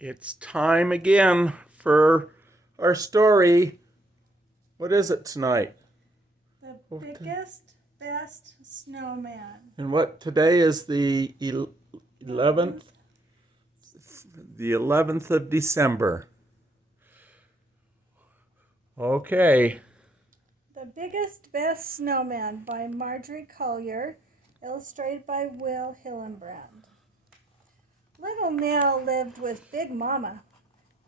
It's time again for our story. What is it tonight? The biggest, best snowman. And what today is the 11th? The 11th of December. Okay. The Biggest, Best Snowman by Marjorie Collier, illustrated by Will Hillenbrand. Little Nell lived with Big Mama,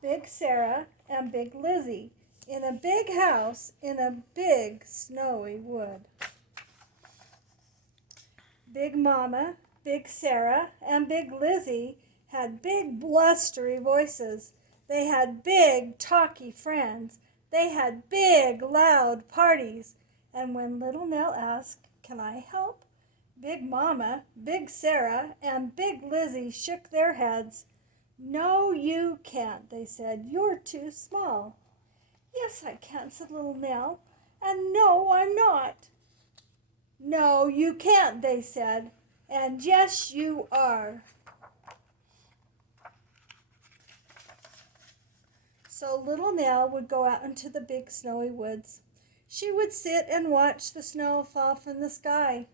Big Sarah, and Big Lizzie in a big house in a big snowy wood. Big Mama, Big Sarah, and Big Lizzie had big blustery voices. They had big talky friends. They had big loud parties. And when little Nell asked, "Can I help?" Big Mama, Big Sarah, and Big Lizzie shook their heads. "No, you can't," they said. "You're too small." "Yes, I can," said little Nell. "And no, I'm not." "No, you can't," they said. "And yes, you are." So little Nell would go out into the big snowy woods. She would sit and watch the snow fall from the sky.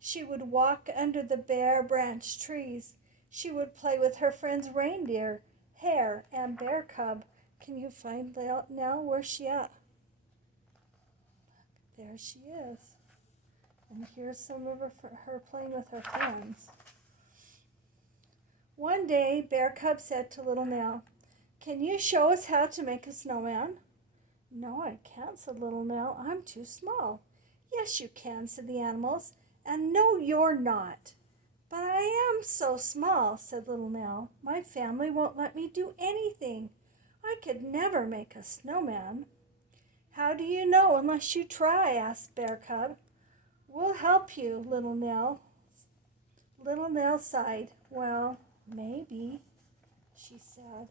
She would walk under the bare branched trees. She would play with her friends Reindeer, Hare, and Bear Cub. Can you find Nell? Where's she at? There she is. And here's some of her playing with her friends. One day, Bear Cub said to little Nell, "Can you show us how to make a snowman?" "No, I can't," said little Nell. "I'm too small." "Yes, you can," said the animals. "And no, you're not." "But I am so small," said little Nell. "My family won't let me do anything. I could never make a snowman." "How do you know unless you try?" asked Bear Cub. "We'll help you," little Nell. Little Nell sighed. "Well, maybe," she said.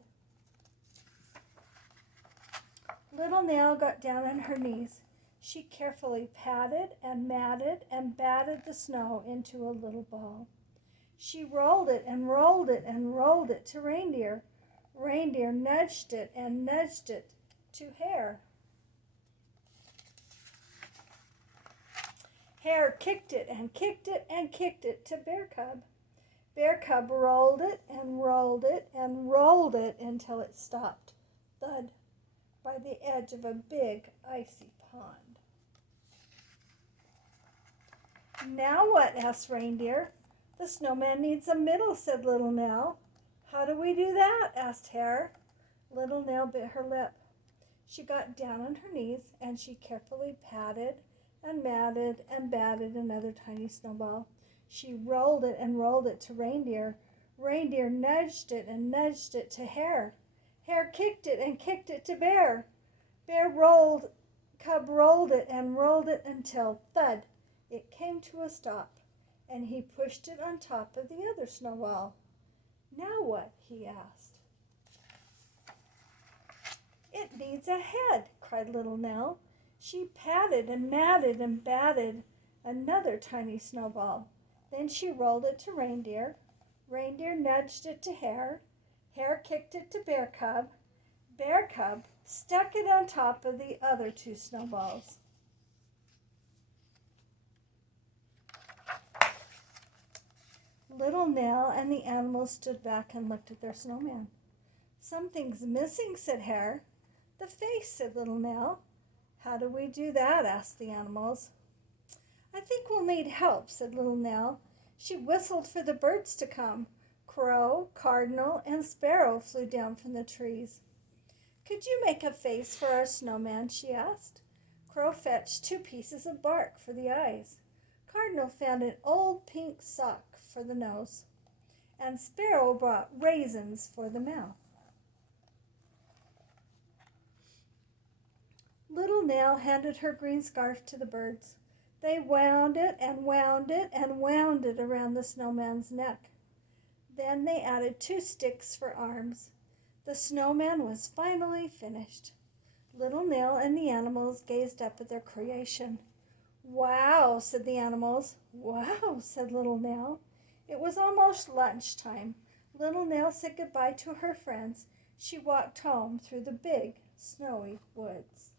Little Nell got down on her knees. She carefully patted and matted and batted the snow into a little ball. She rolled it and rolled it and rolled it to Reindeer. Reindeer nudged it and nudged it to Hare. Hare kicked it and kicked it and kicked it to Bear Cub. Bear Cub rolled it and rolled it and rolled it until it stopped, thud, by the edge of a big icy pond. "Now what?" asked Reindeer. "The snowman needs a middle," said little Nell. "How do we do that?" asked Hare. Little Nell bit her lip. She got down on her knees and she carefully patted and matted and batted another tiny snowball. She rolled it and rolled it to Reindeer. Reindeer nudged it and nudged it to Hare. Hare kicked it and kicked it to Bear. Cub rolled it and rolled it until, thud, it came to a stop, and he pushed it on top of the other snowball. "Now what?" he asked. "It needs a head," cried little Nell. She patted and matted and batted another tiny snowball. Then she rolled it to Reindeer. Reindeer nudged it to Hare. Hare kicked it to Bear Cub. Bear Cub stuck it on top of the other two snowballs. Little Nell and the animals stood back and looked at their snowman. "Something's missing," said Hare. "The face," said little Nell. "How do we do that?" asked the animals. "I think we'll need help," said little Nell. She whistled for the birds to come. Crow, cardinal, and sparrow flew down from the trees. "Could you make a face for our snowman?" she asked. Crow fetched 2 pieces of bark for the eyes. Cardinal found an old pink sock for the nose. And Sparrow brought raisins for the mouth. Little Nell handed her green scarf to the birds. They wound it and wound it and wound it around the snowman's neck. Then they added 2 sticks for arms. The snowman was finally finished. Little Nell and the animals gazed up at their creation. "Wow," said the animals. "Wow," said little Nell. It was almost lunchtime. Little Nell said goodbye to her friends. She walked home through the big, snowy woods.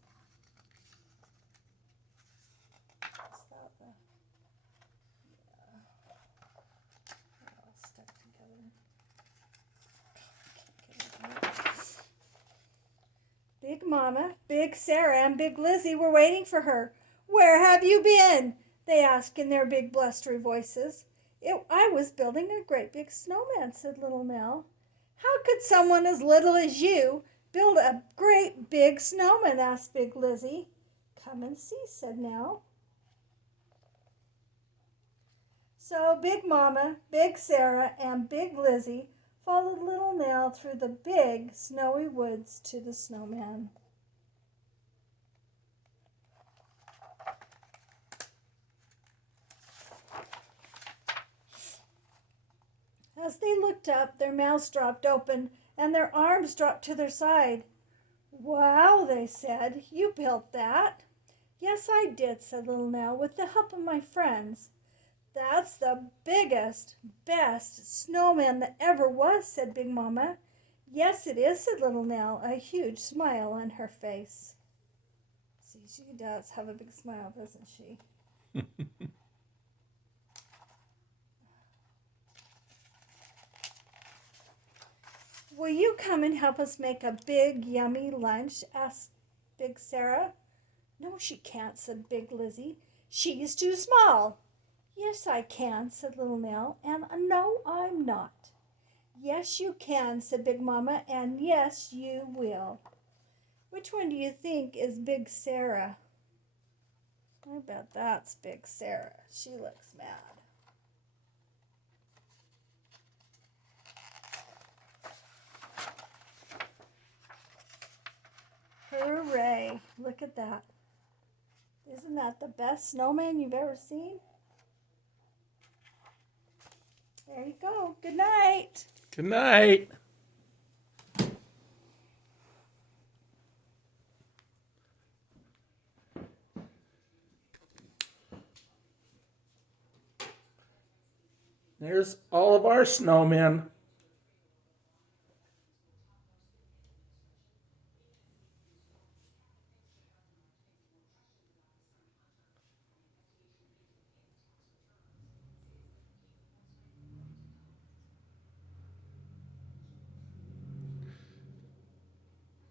Big Mama, Big Sarah, and Big Lizzie were waiting for her. "Where have you been?" they asked in their big blustery voices. "I was building a great big snowman," said Little Nell. "How could someone as little as you build a great big snowman?" asked Big Lizzie. "Come and see," said Nell. So Big Mama, Big Sarah, and Big Lizzie followed Little Nell through the big snowy woods to the snowman. As they looked up, their mouths dropped open and their arms dropped to their side. "Wow," they said, "you built that." "Yes, I did," said Little Nell, "with the help of my friends." "That's the biggest, best snowman that ever was," said Big Mama. "Yes, it is," said Little Nell, a huge smile on her face. See, she does have a big smile, doesn't she? "Will you come and help us make a big, yummy lunch?" asked Big Sarah. "No, she can't," said Big Lizzie. "She's too small." "Yes, I can," said Little Nell, "and no, I'm not." "Yes, you can," said Big Mama, "and yes, you will." Which one do you think is Big Sarah? I bet that's Big Sarah. She looks mad. Hooray! Look at that. Isn't that the best snowman you've ever seen? There you go. Good night. Good night. There's all of our snowmen.